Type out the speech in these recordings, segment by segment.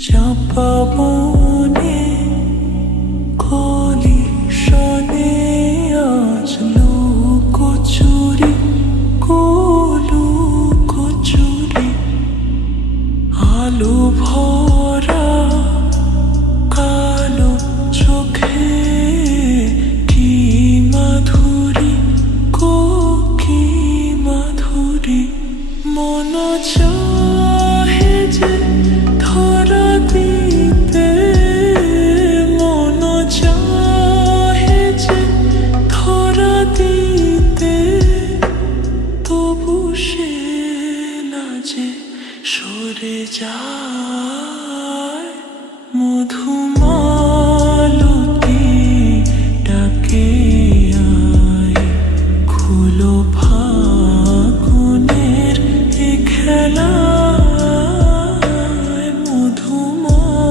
চাপা বনে কলি শনে আজ লুকোচুরি লুকোচুরি আলো ভরা কালো চোখে কি মাধুরী কি মাধুরী মন চাহে যে ধরা দিতে মন চাহে যে ধরা দিতে তবু সে না যে সরে যায় মধুমালতী ডাকে আয় খুলো ফাগুনের এ খেলা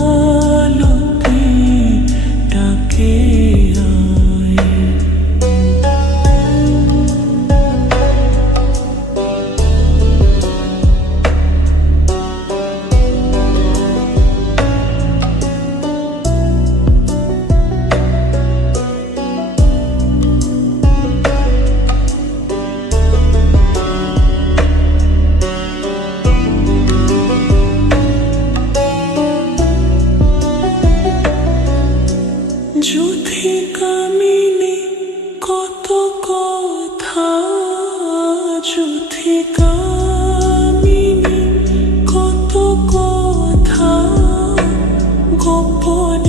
মধুমালতী ডাকে আয় যুথিকামিনী কত কথা যুথিকামিনী কত কথা গোপনে